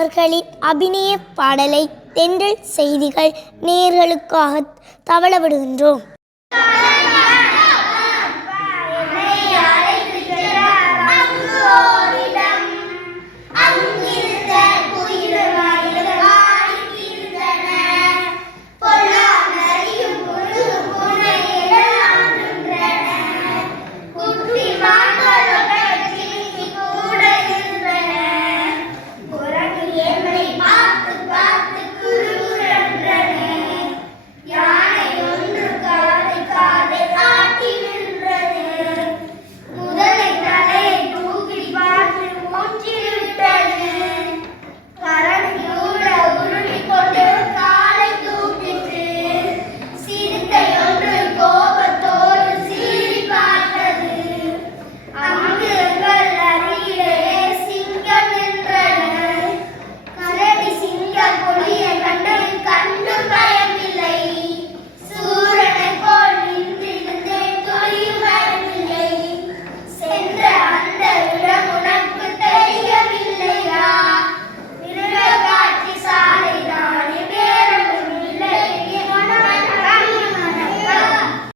அவர்களின் அபிநய பாடலை தென்றல் செய்திகள் நேர்களுக்காக தவள விடுகின்றோம்.